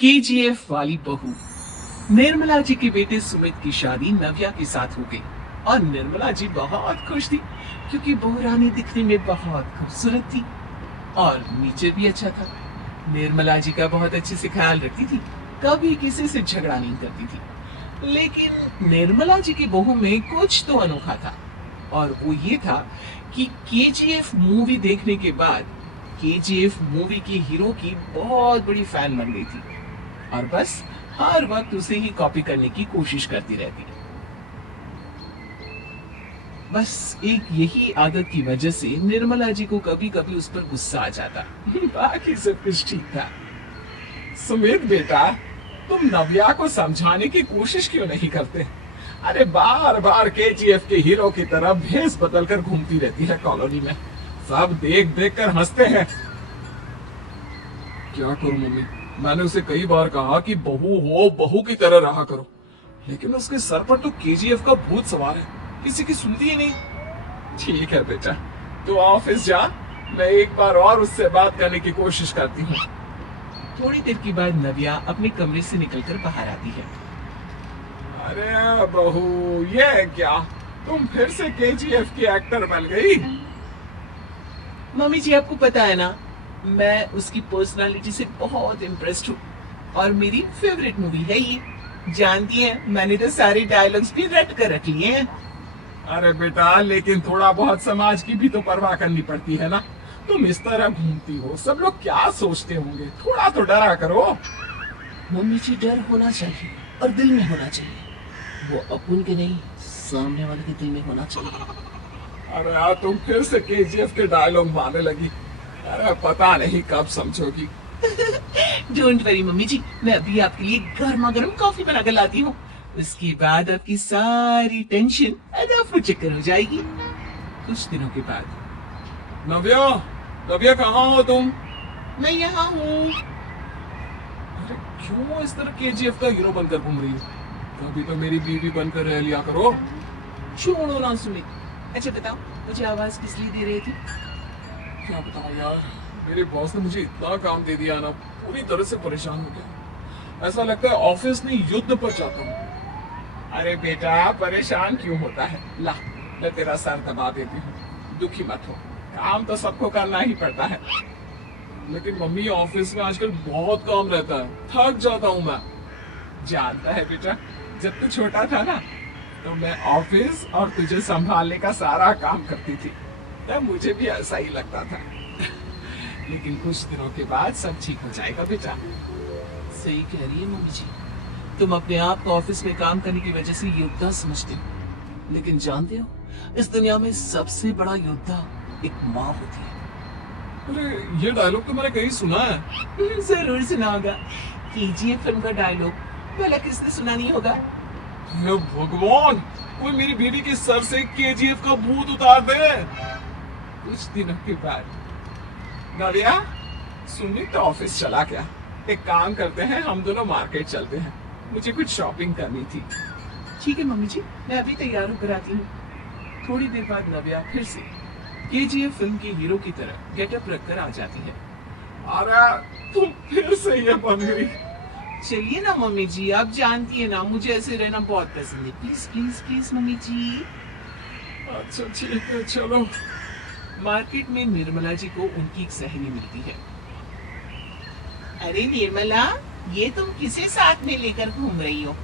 KGF वाली बहू। निर्मला जी के बेटे सुमित की शादी नव्या के साथ हो गई और निर्मला जी बहुत खुश थी क्योंकि बहू रानी दिखने में बहुत खूबसूरत थी और नीचे भी अच्छा था। निर्मला जी का बहुत अच्छे से ख्याल रखती थी, कभी किसी से झगड़ा नहीं करती थी। लेकिन निर्मला जी की बहू में कुछ तो अनोखा था और वो ये था कि केजीएफ मूवी देखने के बाद केजीएफ मूवी के हीरो की बहुत बड़ी फैन बन गई थी और बस हर वक्त उसे ही कॉपी करने की कोशिश करती रहती। बस एक यही आदत की वजह से निर्मला जी को कभी कभी उस पर गुस्सा आ जाता। बाकी सब कुछ ठीक था। सुमित बेटा, तुम नव्या को समझाने की कोशिश क्यों नहीं करते? अरे बार बार केजीएफ के हीरो की तरह भेस बदल कर घूमती रहती है कॉलोनी में, सब देख देख कर हंसते हैं। क्या करूं मम्मी, मैंने उसे कई बार कहा कि बहू हो बहू की तरह रहा करो, लेकिन उसके सर पर तो केजीएफ का भूत सवार है, किसी की सुनती ही नहीं। ठीक है बेटा, तू ऑफिस जा, मैं एक बार और उससे बात करने की कोशिश करती हूँ। थोड़ी देर के बाद नव्या अपने कमरे से निकलकर बाहर आती है। अरे बहू, ये क्या, तुम फिर से केजीएफ की एक्टर बन गई? मम्मी जी, आपको पता है ना, मैं उसकी पर्सनालिटी से बहुत इम्प्रेस्ड हूँ और मेरी फेवरेट मूवी है ये। जानती हैं, मैंने तो सारे डायलॉग्स भी रट कर रख लिए हैं। अरे बेटा, लेकिन थोड़ा बहुत समाज की भी तो परवाह करनी पड़ती है ना। तुम इस तरह घूमती हो, सब लोग क्या सोचते होंगे, थोड़ा तो डरा करो। मम्मी जी, डर होना चाहिए और दिल में होना चाहिए, वो अपन के नहीं सामने वाले के दिल में होना चाहिए। अरे यार, तुम फिर से केजीएफ के डायलॉग मारने लगी। अरे पता नहीं कब समझोगी। डोंट वरी मम्मी जी, मैं अभी आपके लिए गर्मा गर्म कॉफी बना कर लाती हूँ। उसके बाद आपकी सारी टेंशन चक्कर हो जाएगी। कुछ दिनों के बाद। नव्या, नव्या कहाँ हो तुम? मैं यहाँ हूँ। अरे क्यों इस तरह केजीएफ का हीरो बनकर घूम रही हो? कभी तो मेरी बीवी बनकर रह लिया करो। छोड़ो ना सुमित। अच्छा बताओ, मुझे आवाज किस लिए दे रही थी? क्या बताऊं यार, मेरे बॉस ने मुझे इतना काम दे दिया ना, पूरी तरह से परेशान हो गया। ऐसा लगता है ऑफिस में युद्ध पर जाता हूँ। अरे बेटा, परेशान क्यों होता है? ला, मैं तेरा सर दबा देती हूँ, दुखी मत हो, काम तो सबको करना ही पड़ता है। लेकिन मम्मी, ऑफिस में आजकल बहुत काम रहता है, थक जाता हूँ मैं। जानता है बेटा, जब तू छोटा था ना, तो मैं ऑफिस और तुझे संभालने का सारा काम करती थी, तब मुझे भी ऐसा ही लगता था। लेकिन कुछ दिनों के बाद सब ठीक हो जाएगा बेटा। सही कह रही है मम्मी जी। तुम अपने आप को ऑफिस में काम करने की वजह से योद्धा समझते हो, लेकिन जानते हो, इस दुनिया में सबसे बड़ा योद्धा एक माँ होती है। अरे ये डायलॉग तो मैंने कहीं सुना है। जरूर सुना होगा, केजीएफ फिल्म का डायलॉग, भला किसने सुना नहीं होगा? हे भगवान, कोई मेरी बीवी के सर से केजीएफ का भूत उतार दे। कुछ दिनों के बाद। नव्या, सुमित ऑफिस चला गया, एक काम करते हैं, हम दोनों मार्केट चलते हैं, मुझे कुछ शॉपिंग करनी थी। ठीक है मम्मी जी, मैं अभी तैयार होकर आती हूँ। थोड़ी देर बाद नव्या फिर से केजीएफ फिल्म के हीरो की तरह गेटअप रखकर आ जाती है। अरे तुम फिर से ये बन गई। चलिए ना मम्मी जी, आप जानती है ना, मुझे ऐसे रहना बहुत पसंद है। प्लीज प्लीज प्लीज मम्मी जी। अच्छा ठीक है, चलो। मार्केट में निर्मला जी को उनकी एक सहेली मिलती है। अरे निर्मला, ये तुम किसे साथ में लेकर घूम रही हो?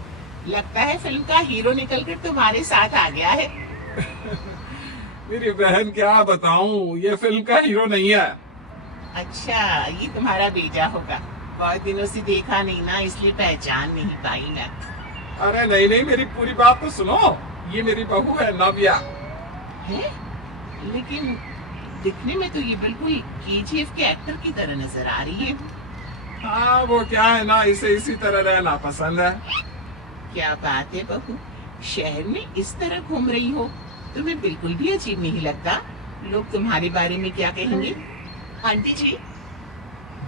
लगता है फिल्म का हीरो निकलकर तुम्हारे साथ आ गया है। मेरी बहन, क्या बताऊं, ये फिल्म का हीरो नहीं है। अच्छा, ये तुम्हारा बेटा होगा, बहुत दिनों से देखा नहीं ना, इसलिए पहचान नहीं पाई मैं। अरे नहीं नहीं, मेरी पूरी बात तो सुनो, ये मेरी बहू है नव्या। है? लेकिन दिखने में तो ये बिल्कुल केजीएफ के एक्टर की तरह नजर आ रही है। हाँ, वो क्या है ना, इसे इसी तरह रहना पसंद है। क्या बात है बहू, शहर में इस तरह घूम रही हो, तुम्हें बिल्कुल भी अजीब नहीं लगता? लोग तुम्हारे बारे में क्या कहेंगे? आंटी जी,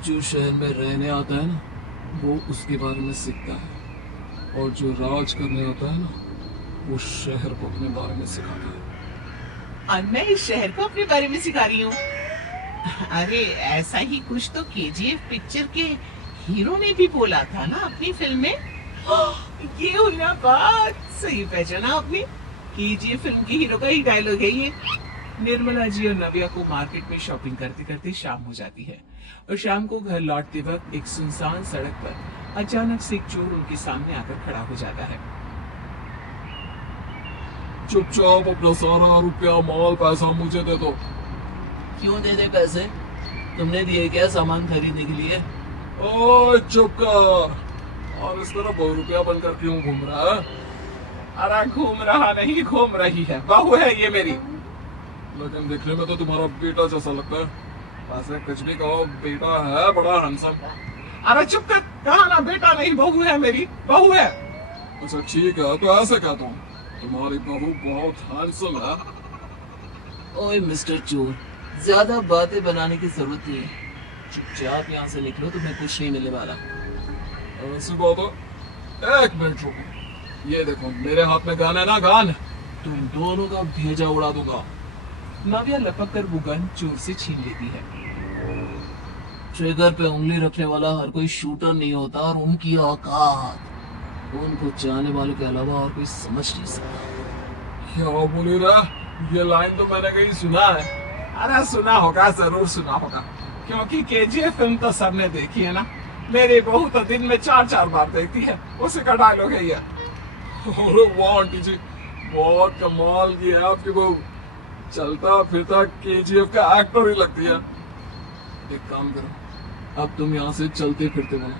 जो शहर में रहने आता है ना, वो उसके बारे में सीखता है, और जो राज करने आता है ना, वो शहर को अपने बारे में सिखाता है। और मैं इस शहर को अपने बारे में सिखा रही हूँ। अरे ऐसा ही कुछ तो केजीएफ पिक्चर के हीरो ने भी बोला था ना अपनी फिल्म में। ये हुई ना बात, सही पहचाना आपने। केजीएफ फिल्म की हीरो का ही डायलॉग है ये। निर्मला जी और नव्या को मार्केट में शॉपिंग करते करते शाम हो जाती है और शाम को घर लौटते वक्त एक सुनसान सड़क पर अचानक से एक चोर उनके सामने आकर खड़ा हो जाता है। चुपचाप अपना सारा रुपया माल पैसा मुझे दे दो। क्यों दे दे पैसे? तुमने दिए क्या सामान खरीदने के लिए? ओए चुप कर। और इस तरह 2 रुपया बनकर क्यों घूम रहा है? अरे घूम रहा नहीं, घूम रही है, बहू है ये मेरी। लेकिन दिखने में तो तुम्हारा बेटा जैसा लगता है। वैसे कुछ भी कहो, बेटा है बड़ा हैंडसम। अरे चुप कर, कहा ना बेटा नहीं, बहू है मेरी, बहू है। अच्छा ठीक है, तो ऐसे कहता हूँ, तुम्हारी बहू बहुत हैंडसम है। ओए मिस्टर चोर, ज्यादा बातें बनाने की जरूरत नहीं है। चुपचाप यहाँ से निकलो, तुम्हें कुछ नहीं मिलने वाला। ऐसी बात है, 1 मिनट रुको। ये देखो मेरे हाथ में गन है ना, गन। तुम दोनों का भेजा उड़ा दूंगा। नव्या लपक कर वो गन चोर से छीन लेती है। ट्रिगर पे उंगली रखने वाला हर कोई शूटर नहीं होता, और उनकी औकात उनको चाहने वालों के अलावा और कोई समझ नहीं सकता। क्या बोल रहा? ये लाइन तो मैंने कहीं सुना है। अरे सुना होगा, जरूर सुना होगा, क्योंकि केजीएफ फिल्म तो सबने देखी है ना। मेरी बहू तो दिन में 4-4 बार देखती है, उसी का डायलॉग है ये। अरे वाह आंटी जी, बहुत कमाल की है आपकी बहू। चलता फिरता केजीएफ का एक्टर ही लगती है। एक काम करो, अब तुम यहाँ से चलते फिरते बनो,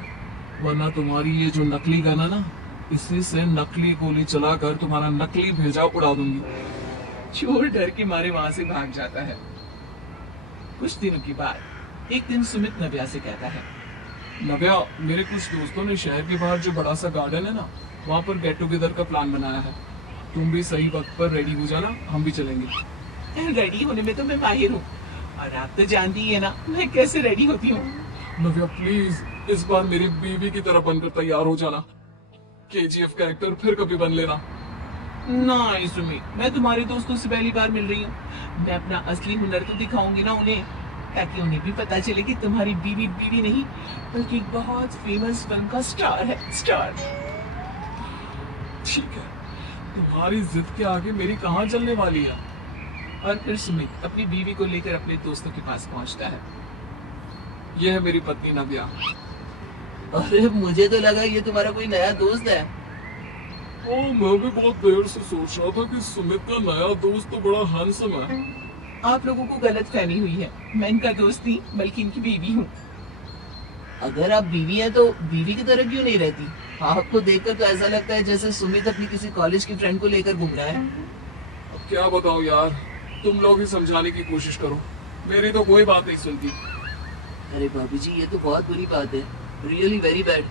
वरना तुम्हारी ये जो नकली गन है ना, इसी से नकली गोली चलाकर तुम्हारा नकली भेजा उड़ा दूंगी। चोर डर के मारे वहां से भाग जाता है। कुछ दिनों के बाद एक दिन सुमित नव्या से कहता है, नव्या, मेरे कुछ दोस्तों ने शहर के बाहर जो बड़ा सा गार्डन है ना, वहाँ पर गेट टुगेदर का प्लान बनाया है। तुम भी सही वक्त पर रेडी हो जाना, हम भी चलेंगे। रेडी होने में तो मैं माहिर हूँ, और आप तो जानती ही है ना मैं कैसे रेडी होती हूँ। नव्या प्लीज, इस बार मेरी बीवी की तरह बनकर तैयार हो जाना। केजीएफ का एक्टर फिर कभी बन लेना। नहीं सुमित, मैं तुम्हारे दोस्तों से पहली बार मिल रही हूँ। मैं अपना असली हुनर तो दिखाऊंगी ना उन्हें, ताकि उन्हें भी पता चले कि तुम्हारी बीवी बीवी नहीं, बल्कि एक बहुत फेमस फिल्म का स्टार है, स्टार। ठीक है, तुम्हारी जिद के आगे मेरी कहाँ चलने वाली है। और फिर सुमित अपनी बीवी को लेकर अपने दोस्तों के पास पहुंचता है। यह है मेरी पत्नी नव्या। अरे मुझे तो लगा ये तुम्हारा कोई नया दोस्त है। ओ, मैं भी बहुत देर से सोच रहा था कि सुमित का नया दोस्त तो बड़ा हैंडसम है। आप लोगों को गलत फहमी हुई है, मैं इनका दोस्त नहीं बल्कि इनकी बीवी हूँ। अगर आप बीवी हैं तो बीवी की तरह क्यों नहीं रहती? आपको देखकर तो ऐसा लगता है जैसे सुमित अपनी किसी कॉलेज की फ्रेंड को लेकर घूम रहा है। अब क्या बताऊं यार, तुम लोग ही समझाने की कोशिश करो, मेरी तो कोई बात नहीं सुनती। अरे भाभी जी, ये तो बहुत बुरी बात है, रियली वेरी बैड।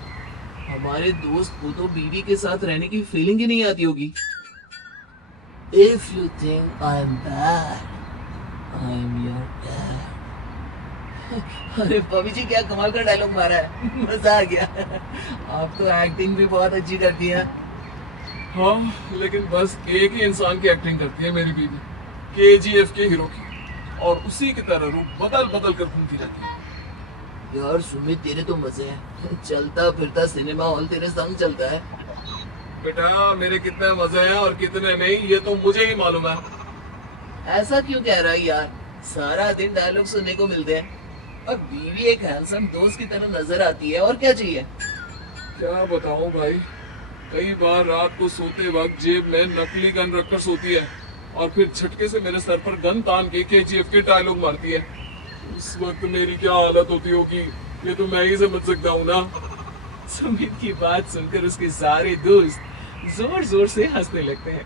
हमारे दोस्त को तो बीवी के साथ रहने की फीलिंग ही नहीं आती होगी। If you think I am bad, I am your dad. अरे भाभी जी, क्या कमाल का डायलॉग मारा है, मजा आ गया। आप तो एक्टिंग भी बहुत अच्छी करती हैं। हाँ, लेकिन बस एक ही इंसान की एक्टिंग करती है मेरी बीवी, केजीएफ के हीरो की, और उसी की तरह रूप बदल बदल कर घूमती रहती है। यार सुमित, तेरे तो मजे हैं, चलता फिरता सिनेमा हॉल तेरे संग चलता है। बेटा, मेरे कितने मजे हैं और कितने नहीं, ये तो मुझे ही मालूम है। ऐसा क्यों कह रहा है यार? सारा दिन डायलॉग सुनने को मिलते हैं, और बीवी एक हैंडसम दोस्त की तरह नजर आती है, और क्या चाहिए? क्या बताऊं भाई, कई बार रात को सोते वक्त जेब में नकली गन रखकर सोती है, और फिर झटके से मेरे सर पर गन तान के केजीएफ के डायलॉग मारती है। उस वक्त मेरी क्या हालत होती होगी, ये तो मैं ही समझ सकता हूँ ना। सुमित की बात सुनकर उसके सारे दोस्त जोर जोर से हंसने लगते हैं।